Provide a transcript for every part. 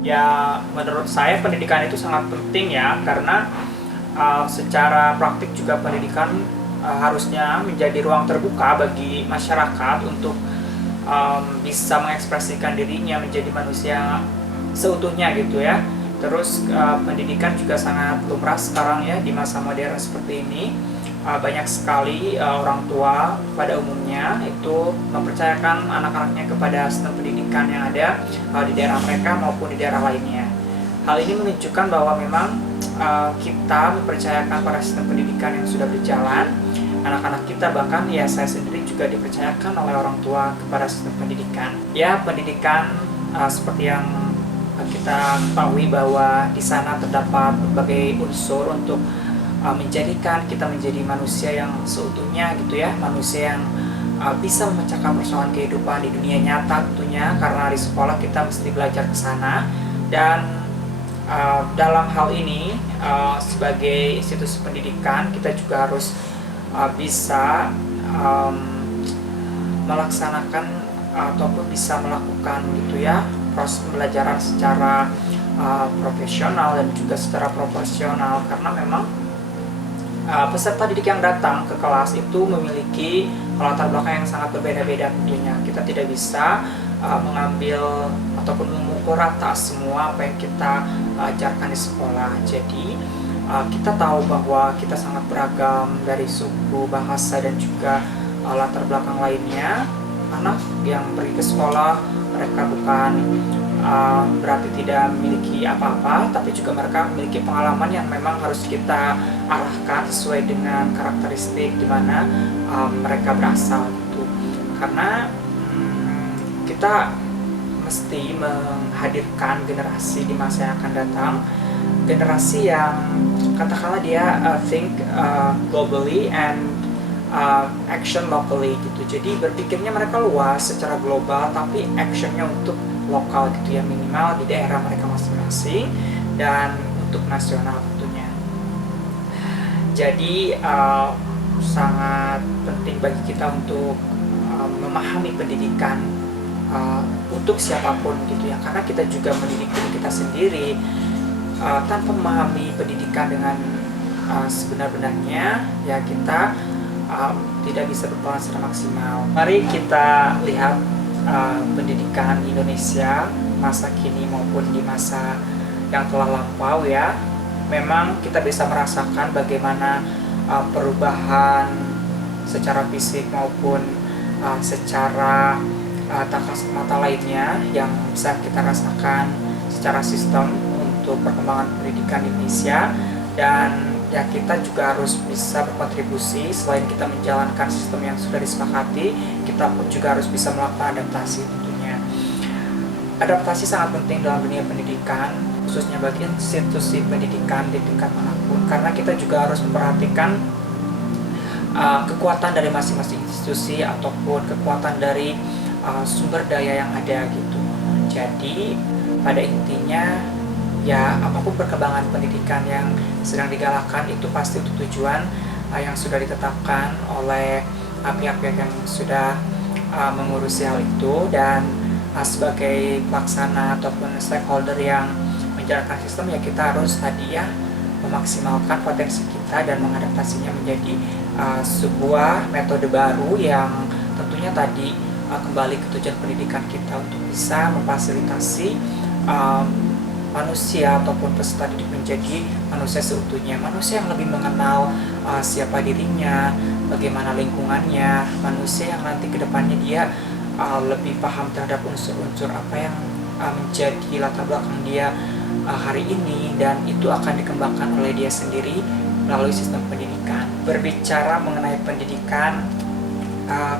Ya, menurut saya pendidikan itu sangat penting ya, karena secara praktik juga pendidikan harusnya menjadi ruang terbuka bagi masyarakat untuk bisa mengekspresikan dirinya menjadi manusia seutuhnya gitu ya. Terus pendidikan juga sangat lumrah sekarang ya di masa modern seperti ini. Banyak sekali orang tua pada umumnya itu mempercayakan anak-anaknya kepada sistem pendidikan yang ada di daerah mereka maupun di daerah lainnya. Hal ini menunjukkan bahwa memang kita mempercayakan pada sistem pendidikan yang sudah berjalan. Anak-anak kita, bahkan ya saya sendiri juga dipercayakan oleh orang tua kepada sistem pendidikan. Ya, pendidikan seperti yang kita ketahui bahwa di sana terdapat berbagai unsur untuk menjadikan kita menjadi manusia yang seutuhnya gitu ya, manusia yang bisa memecahkan persoalan kehidupan di dunia nyata tentunya, karena di sekolah kita mesti belajar ke sana. Dan dalam hal ini sebagai institusi pendidikan kita juga harus bisa melaksanakan ataupun bisa melakukan gitu ya proses pembelajaran secara profesional dan juga secara proporsional, karena memang peserta didik yang datang ke kelas itu memiliki latar belakang yang sangat berbeda-beda tentunya. Kita tidak bisa mengambil ataupun memukul rata semua apa yang kita ajarkan di sekolah. Jadi kita tahu bahwa kita sangat beragam dari suku, bahasa, dan juga latar belakang lainnya. Anak yang pergi ke sekolah, mereka bukan berarti tidak memiliki apa-apa, tapi juga mereka memiliki pengalaman yang memang harus kita arahkan sesuai dengan karakteristik di mana mereka berasal gitu. Karena kita mesti menghadirkan generasi di masa yang akan datang, generasi yang katakanlah dia think globally and action locally gitu. Jadi berpikirnya mereka luas secara global, tapi actionnya untuk lokal gitu ya, minimal di daerah mereka masing-masing dan untuk nasional tentunya. Jadi sangat penting bagi kita untuk memahami pendidikan untuk siapapun gitu ya, karena kita juga mendidik diri kita sendiri. Tanpa memahami pendidikan dengan sebenar-benarnya ya kita tidak bisa berperan secara maksimal. Mari kita lihat pendidikan Indonesia masa kini maupun di masa yang telah lampau ya. Memang kita bisa merasakan bagaimana perubahan secara fisik maupun secara tak kasat mata lainnya yang bisa kita rasakan secara sistem untuk perkembangan pendidikan Indonesia. Dan ya kita juga harus bisa berkontribusi, selain kita menjalankan sistem yang sudah disepakati, kita pun juga harus bisa melakukan adaptasi tentunya. Adaptasi sangat penting dalam dunia pendidikan, khususnya bagi institusi pendidikan di tingkat manapun, karena kita juga harus memperhatikan kekuatan dari masing-masing institusi ataupun kekuatan dari sumber daya yang ada gitu. Jadi pada intinya ya apapun perkembangan pendidikan yang sedang digalakkan itu pasti untuk tujuan yang sudah ditetapkan oleh pihak-pihak yang sudah mengurusi hal itu. Dan sebagai pelaksana ataupun stakeholder yang menjalankan sistem ya kita harus tadi ya memaksimalkan potensi kita dan mengadaptasinya menjadi sebuah metode baru yang tentunya tadi kembali ke tujuan pendidikan kita untuk bisa memfasilitasi manusia ataupun peserta didik menjadi manusia seutuhnya, manusia yang lebih mengenal siapa dirinya, bagaimana lingkungannya, manusia yang nanti kedepannya dia lebih paham terhadap unsur-unsur apa yang menjadi latar belakang dia hari ini, dan itu akan dikembangkan oleh dia sendiri melalui sistem pendidikan. Berbicara mengenai pendidikan,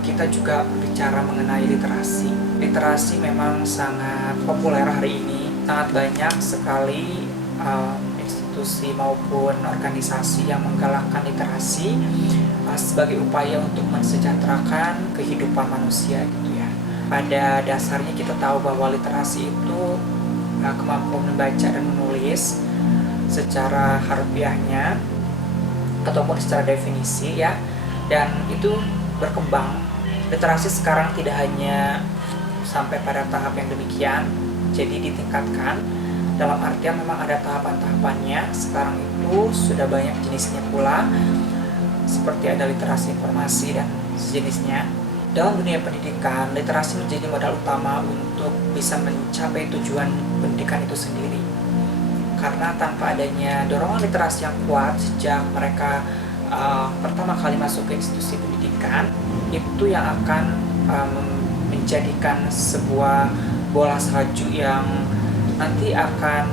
kita juga berbicara mengenai literasi. Literasi memang sangat populer hari ini. Sangat banyak sekali institusi maupun organisasi yang menggalakkan literasi sebagai upaya untuk mensejahterakan kehidupan manusia gitu ya. Pada dasarnya kita tahu bahwa literasi itu kemampuan membaca dan menulis secara harfiahnya ataupun secara definisi ya, dan itu berkembang. Literasi sekarang tidak hanya sampai pada tahap yang demikian, jadi ditingkatkan dalam artian memang ada tahapan-tahapannya. Sekarang itu sudah banyak jenisnya pula, seperti ada literasi informasi dan sejenisnya. Dalam dunia pendidikan, literasi menjadi modal utama untuk bisa mencapai tujuan pendidikan itu sendiri. Karena tanpa adanya dorongan literasi yang kuat sejak mereka pertama kali masuk ke institusi pendidikan, itu yang akan menjadikan sebuah bola salju yang nanti akan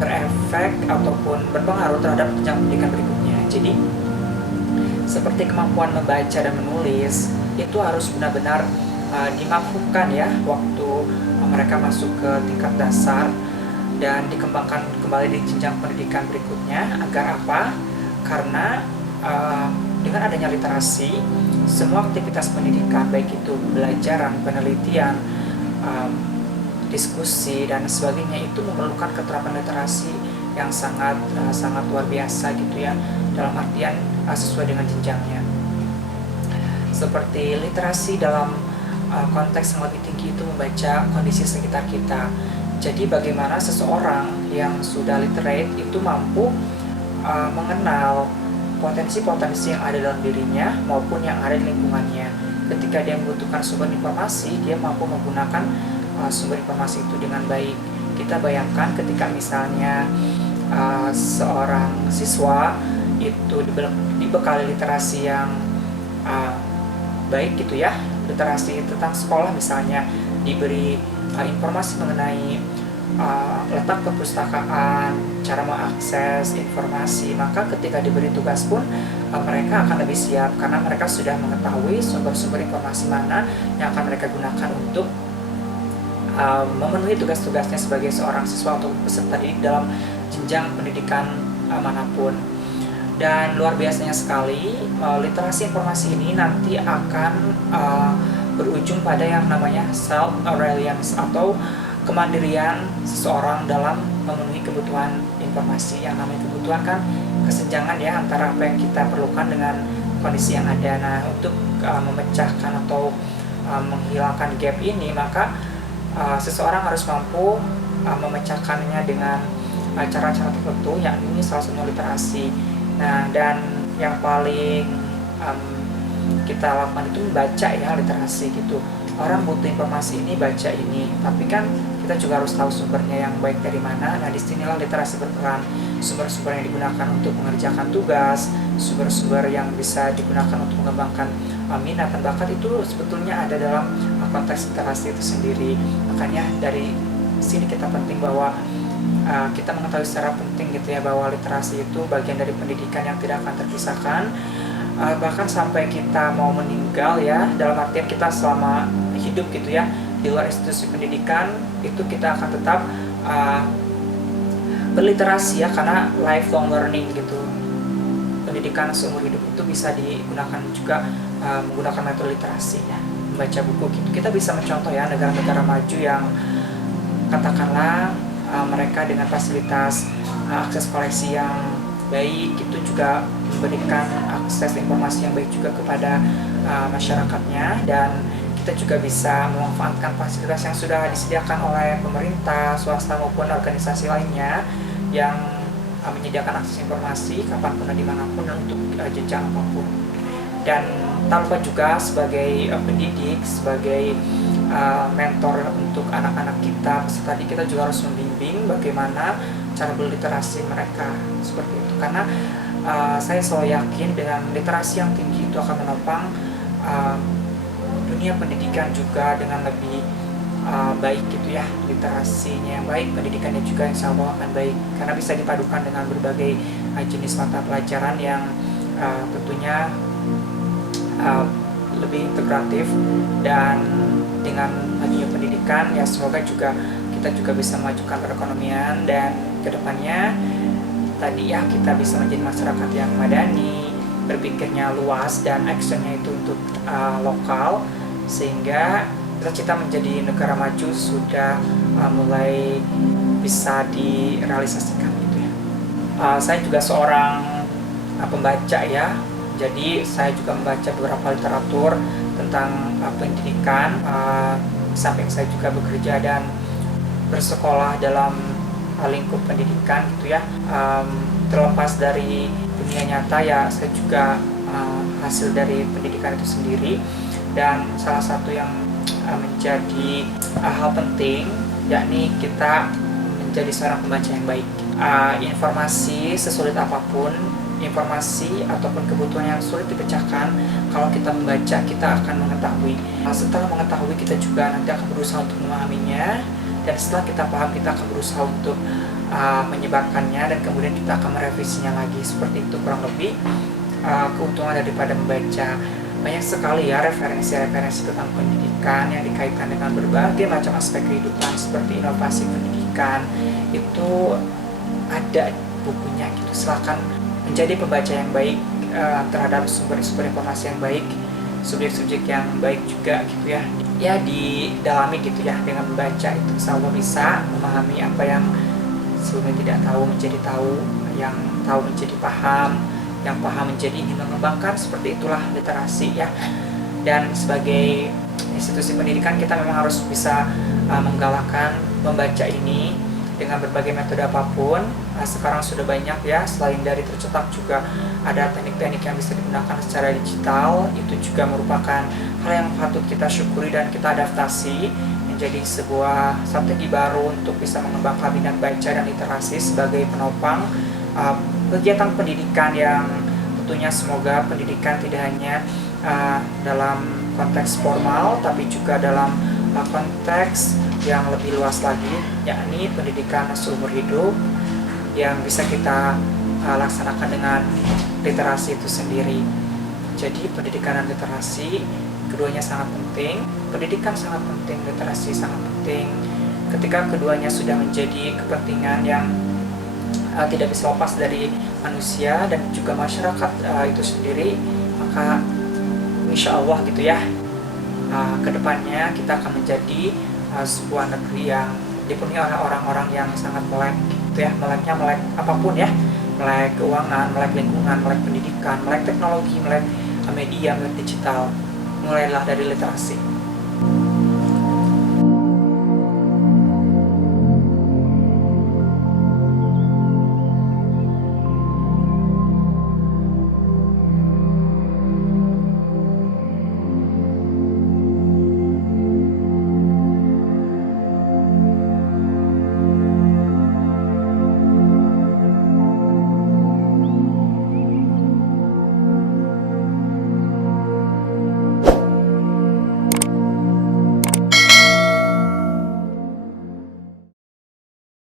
berefek ataupun berpengaruh terhadap jenjang pendidikan berikutnya. Jadi seperti kemampuan membaca dan menulis itu harus benar-benar dimampukan ya waktu mereka masuk ke tingkat dasar dan dikembangkan kembali di jenjang pendidikan berikutnya. Agar apa? Karena dengan adanya literasi, semua aktivitas pendidikan baik itu pembelajaran, penelitian, diskusi dan sebagainya itu memerlukan keterapan literasi yang sangat luar biasa gitu ya, dalam artian sesuai dengan jenjangnya. Seperti literasi dalam konteks yang lebih tinggi itu membaca kondisi sekitar kita. Jadi bagaimana seseorang yang sudah literate itu mampu mengenal potensi-potensi yang ada dalam dirinya maupun yang ada di lingkungannya. Ketika dia membutuhkan sumber informasi, dia mampu menggunakan sumber informasi itu dengan baik. Kita bayangkan ketika misalnya seorang siswa itu dibekali literasi yang baik gitu ya, literasi tentang sekolah misalnya, diberi informasi mengenai letak perpustakaan, cara mengakses informasi, maka ketika diberi tugas pun mereka akan lebih siap karena mereka sudah mengetahui sumber-sumber informasi mana yang akan mereka gunakan untuk memenuhi tugas-tugasnya sebagai seorang siswa atau peserta didik dalam jenjang pendidikan manapun. Dan luar biasanya sekali, literasi informasi ini nanti akan berujung pada yang namanya self-reliance atau kemandirian seseorang dalam memenuhi kebutuhan informasi. Yang namanya kebutuhan kan kesenjangan ya antara apa yang kita perlukan dengan kondisi yang ada. Nah, untuk memecahkan atau menghilangkan gap ini, maka seseorang harus mampu memecahkannya dengan cara-cara tertentu, yakni salah satunya literasi. Nah, dan yang paling kita lakukan itu membaca ya, literasi gitu. Orang butuh informasi ini, baca ini, tapi kan kita juga harus tahu sumbernya yang baik dari mana. Nah, disinilah literasi berperan. Sumber-sumber yang digunakan untuk mengerjakan tugas, sumber-sumber yang bisa digunakan untuk mengembangkan minat dan bakat itu sebetulnya ada dalam konteks literasi itu sendiri. Makanya dari sini kita penting bahwa kita mengetahui secara penting gitu ya, bahwa literasi itu bagian dari pendidikan yang tidak akan terpisahkan, bahkan sampai kita mau meninggal ya, dalam artian kita selama hidup gitu ya di luar institusi pendidikan, itu kita akan tetap berliterasi ya, karena lifelong learning gitu. Pendidikan seumur hidup itu bisa digunakan juga menggunakan metode literasi ya, membaca buku gitu. Kita bisa mencontoh ya negara-negara maju yang katakanlah mereka dengan fasilitas akses koleksi yang baik itu juga memberikan akses informasi yang baik juga kepada masyarakatnya, dan kita juga bisa memanfaatkan fasilitas yang sudah disediakan oleh pemerintah, swasta maupun organisasi lainnya yang menyediakan akses informasi kapanpun dan dimanapun dan untuk jenjang apapun. Dan tanpa juga sebagai pendidik, sebagai mentor untuk anak-anak kita, peserta didik, kita juga harus membimbing bagaimana cara berliterasi mereka seperti itu. Karena saya selalu yakin dengan literasi yang tinggi itu akan menopang dunia pendidikan juga dengan lebih baik gitu ya. Literasinya yang baik, pendidikannya juga insya Allah akan baik, karena bisa dipadukan dengan berbagai jenis mata pelajaran yang tentunya lebih integratif. Dan dengan dunia pendidikan ya, semoga juga kita juga bisa memajukan perekonomian, dan kedepannya tadi ya kita bisa menjadi masyarakat yang madani, berpikirnya luas dan actionnya itu untuk lokal, sehingga cita-cita menjadi negara maju sudah mulai bisa direalisasikan gitu ya. Saya juga seorang pembaca ya, jadi saya juga membaca beberapa literatur tentang pendidikan. Samping saya juga bekerja dan bersekolah dalam lingkup pendidikan gitu ya. Terlepas dari dunia nyata ya, saya juga hasil dari pendidikan itu sendiri. Dan salah satu yang menjadi hal penting yakni kita menjadi seorang pembaca yang baik. Informasi sesulit apapun, informasi ataupun kebutuhan yang sulit dipecahkan, kalau kita membaca kita akan mengetahui. Setelah mengetahui kita juga nanti akan berusaha untuk memahaminya, dan setelah kita paham kita akan berusaha untuk menyebarkannya, dan kemudian kita akan merevisinya lagi. Seperti itu kurang lebih keuntungan daripada membaca. Banyak sekali ya referensi-referensi tentang pendidikan yang dikaitkan dengan berbagai macam aspek kehidupan seperti inovasi pendidikan. Itu ada bukunya gitu. Silakan menjadi pembaca yang baik terhadap sumber-sumber informasi yang baik, subjek-subjek yang baik juga gitu ya. Ya didalami gitu ya, dengan membaca itu insya Allah bisa memahami apa yang sebelumnya tidak tahu menjadi tahu, yang tahu menjadi paham, yang paham menjadi ingin mengembangkan. Seperti itulah literasi ya. Dan sebagai institusi pendidikan kita memang harus bisa menggalakkan membaca ini dengan berbagai metode apapun. Sekarang sudah banyak ya, selain dari tercetak juga ada teknik-teknik yang bisa digunakan secara digital. Itu juga merupakan hal yang patut kita syukuri dan kita adaptasi menjadi sebuah strategi baru untuk bisa mengembangkan minat baca dan literasi sebagai penopang kegiatan pendidikan yang tentunya semoga pendidikan tidak hanya dalam konteks formal tapi juga dalam konteks yang lebih luas lagi, yakni pendidikan seumur hidup yang bisa kita laksanakan dengan literasi itu sendiri. Jadi pendidikan dan literasi keduanya sangat penting. Pendidikan sangat penting, literasi sangat penting. Ketika keduanya sudah menjadi kepentingan yang tidak bisa lepas dari manusia dan juga masyarakat itu sendiri, maka insya Allah gitu ya, kedepannya kita akan menjadi sebuah negeri yang dipenuhi oleh orang-orang yang sangat melek gitu ya. Meleknya melek apapun ya, melek keuangan, melek lingkungan, melek pendidikan, melek teknologi, melek media, melek digital. Mulailah dari literasi.